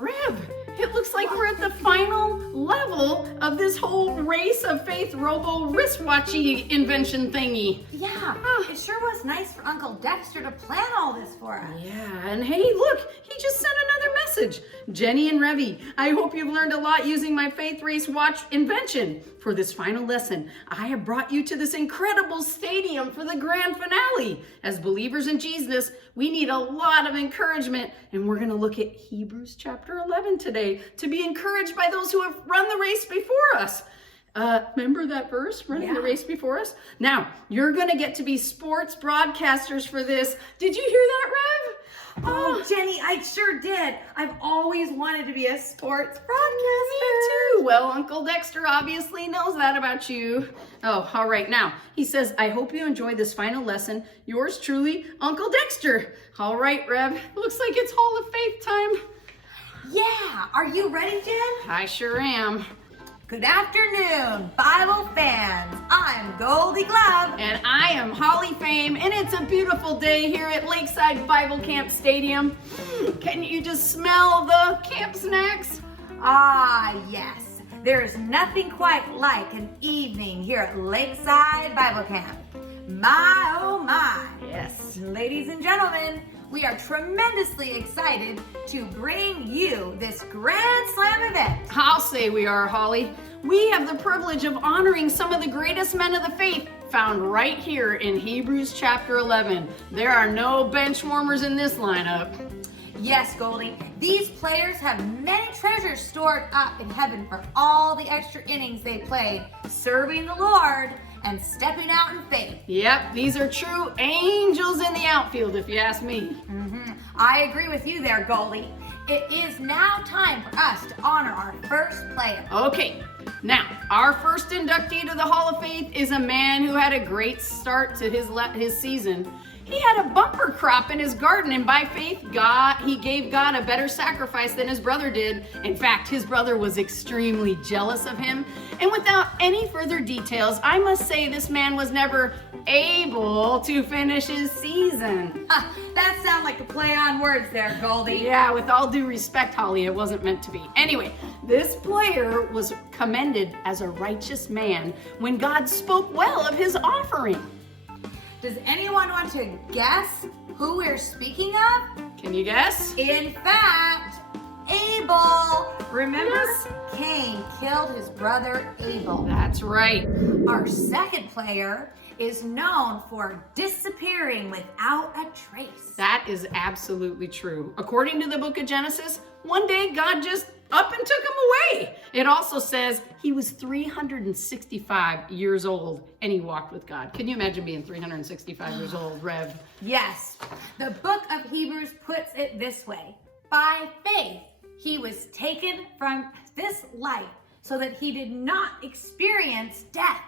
Rev, it looks like we're at the final level of this whole Race of Faith robo wristwatchy invention thingy. Yeah, it sure was nice for Uncle Dexter to plan all this for us. Yeah, and hey, look, he just sent another message. Jenny and Revy, I hope you've learned a lot using my Faith Race watch invention. For this final lesson, I have brought you to this incredible stadium for the grand finale. As believers in Jesus, we need a lot of encouragement, and we're going to look at Hebrews chapter 11 today to be encouraged by those who have run the race before us. Remember that verse, running the race before us? Now, you're going to get to be sports broadcasters for this. Did you hear that, Rev? Oh, Jenny, I sure did. I've always wanted to be a sports broadcaster. Me too. Well, Uncle Dexter obviously knows that about you. Oh, all right. Now, he says, I hope you enjoyed this final lesson. Yours truly, Uncle Dexter. All right, Rev. Looks like it's Hall of Faith time. Yeah, are you ready, Jen? I sure am. Good afternoon, Bible fans. I'm Goldie Glove. And I am Holly Fame, and it's a beautiful day here at Lakeside Bible Camp Stadium. Can you just smell the camp snacks? Ah, yes. There's nothing quite like an evening here at Lakeside Bible Camp. My, oh my. Yes. Ladies and gentlemen, we are tremendously excited to bring you this Grand Slam event. I'll say we are, Holly. We have the privilege of honoring some of the greatest men of the faith found right here in Hebrews chapter 11. There are no bench warmers in this lineup. Yes, Goldie, these players have many treasures stored up in heaven for all the extra innings they played, serving the Lord and stepping out in faith. Yep, these are true angels in the outfield, if you ask me. I agree with you there, Goldie. It is now time for us to honor our first player. Okay, now, our first inductee to the Hall of Faith is a man who had a great start to his season. He had a bumper crop in his garden, and by faith, he gave God a better sacrifice than his brother did. In fact, his brother was extremely jealous of him. And without any further details, I must say this man was never able to finish his season. That sounds like a play on words there, Goldie. Yeah, with all due respect, Holly, it wasn't meant to be. Anyway, this player was commended as a righteous man when God spoke well of his offering. Does anyone want to guess who we're speaking of? Can you guess? In fact, Abel. Remember? Yes. Cain killed his brother Abel. That's right. Our second player is known for disappearing without a trace. That is absolutely true. According to the book of Genesis, one day God just up and took him away. It also says he was 365 years old and he walked with God. Can you imagine being 365 years old, Rev? Yes, the book of Hebrews puts it this way. By faith, he was taken from this life so that he did not experience death.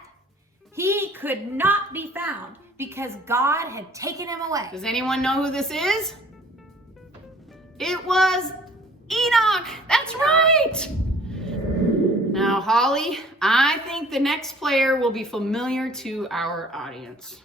He could not be found because God had taken him away. Does anyone know who this is? It was Enoch. That's right. Now, Holly, I think the next player will be familiar to our audience.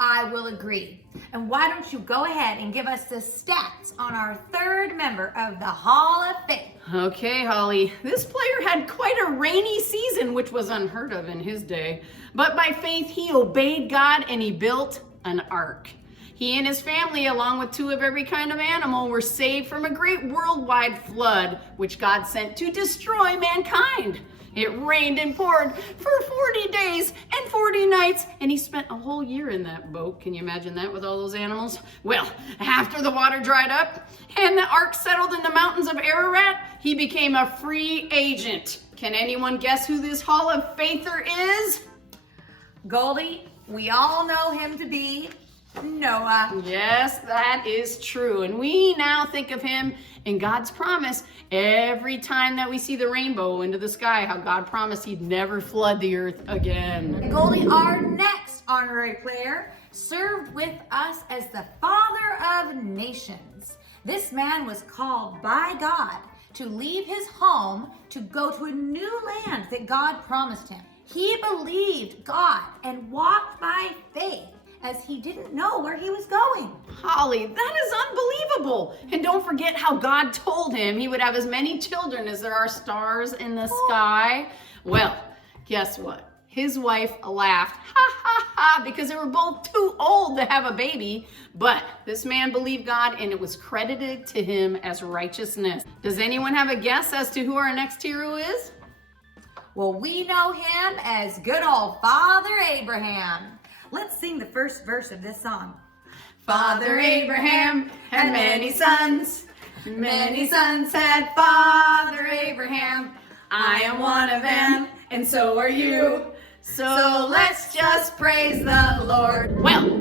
I will agree. And why don't you go ahead and give us the stats on our third member of the Hall of Faith? Okay, Holly. This player had quite a rainy season, which was unheard of in his day. But by faith, he obeyed God and he built an ark. He and his family, along with 2 of every kind of animal, were saved from a great worldwide flood, which God sent to destroy mankind. It rained and poured for 40 days and 40 nights, and he spent a whole year in that boat. Can you imagine that with all those animals? Well, after the water dried up and the ark settled in the mountains of Ararat, he became a free agent. Can anyone guess who this Hall of Faither is? Goldie, we all know him to be Noah. Yes, that is true. And we now think of him in God's promise every time that we see the rainbow into the sky, how God promised he'd never flood the earth again. Goldie, our next honorary player, served with us as the Father of Nations. This man was called by God to leave his home to go to a new land that God promised him. He believed God and walked by faith as he didn't know where he was going. Holly, that is unbelievable. And don't forget how God told him he would have as many children as there are stars in the sky. Well, guess what? His wife laughed, ha ha ha, because they were both too old to have a baby. But this man believed God and it was credited to him as righteousness. Does anyone have a guess as to who our next hero is? Well, we know him as good old Father Abraham. Let's sing the first verse of this song. Father Abraham had many sons. Many sons had Father Abraham. I am one of them, and so are you. So let's just praise the Lord. Well,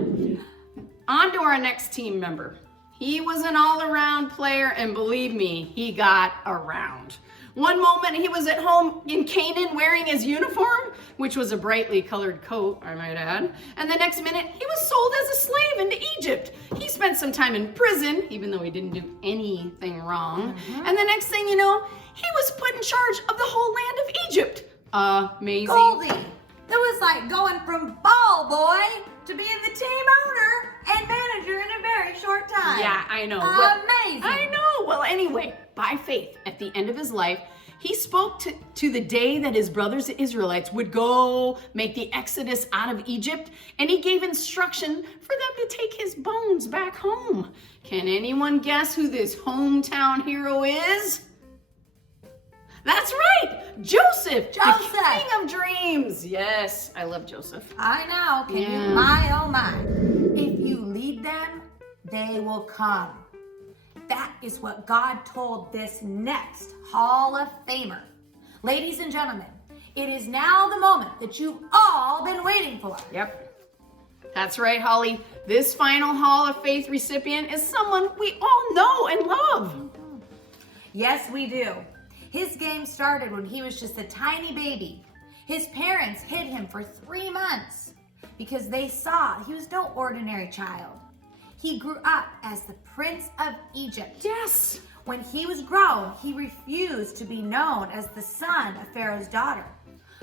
on to our next team member. He was an all-around player, and believe me, he got around. One moment he was at home in Canaan wearing his uniform, which was a brightly colored coat, I might add. And the next minute, he was sold as a slave into Egypt. He spent some time in prison, even though he didn't do anything wrong. And the next thing you know, he was put in charge of the whole land of Egypt. Amazing. Goldie, that was like going from ball boy to being the team owner and manager in a very short time. Yeah, I know. Amazing. I know. Well, anyway, by faith, at the end of his life, he spoke to the day that his brothers, the Israelites, would go make the exodus out of Egypt, and he gave instruction for them to take his bones back home. Can anyone guess who this hometown hero is? That's right, Joseph, Joseph. the king of dreams. Yes, I love Joseph. I know. Can Yeah. you, my oh my. If you lead them, they will come. That is what God told this next Hall of Famer. Ladies and gentlemen, it is now the moment that you've all been waiting for. Yep. That's right, Holly. This final Hall of Faith recipient is someone we all know and love. Yes, we do. His game started when he was just a tiny baby. His parents hid him for 3 months because they saw he was no ordinary child. He grew up as the Prince of Egypt. Yes. When he was grown, he refused to be known as the son of Pharaoh's daughter.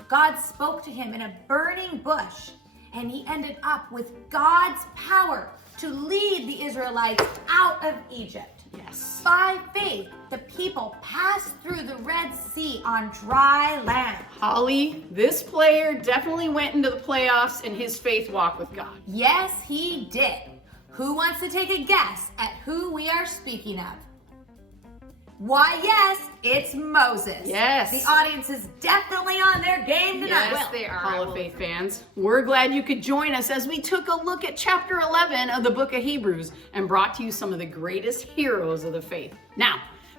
God spoke to him in a burning bush, and he ended up with God's power to lead the Israelites out of Egypt. Yes. By faith, the people passed through the Red Sea on dry land. Holly, this player definitely went into the playoffs in his faith walk with God. Yes, he did. Who wants to take a guess at who we are speaking of? Why, yes, it's Moses. Yes. The audience is definitely on their game tonight. Yes, they are. Hall of Faith fans. We're glad you could join us as we took a look at chapter 11 of the book of Hebrews and brought to you some of the greatest heroes of the faith. Now,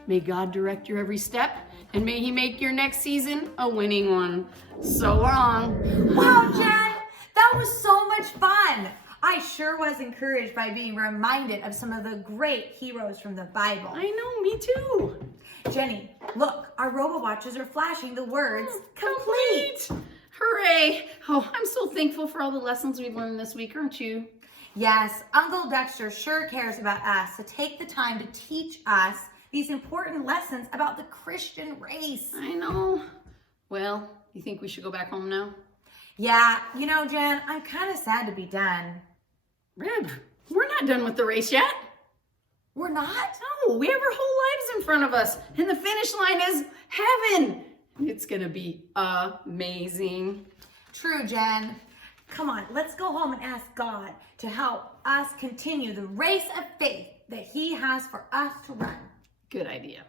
may God direct your every step, and may he make your next season a winning one. So long. Wow, Jen, that was so much fun. I sure was encouraged by being reminded of some of the great heroes from the Bible. I know, me too. Jenny, look, our RoboWatches are flashing the words complete. Hooray. Oh, I'm so thankful for all the lessons we've learned this week, aren't you? Yes, Uncle Dexter sure cares about us to take the time to teach us these important lessons about the Christian race. I know. Well, you think we should go back home now? Yeah, you know, Jen, I'm kind of sad to be done. Reb, we're not done with the race yet. We're not? No, we have our whole lives in front of us, and the finish line is heaven. It's gonna be amazing. True, Jen. Come on, let's go home and ask God to help us continue the race of faith that He has for us to run. Good idea.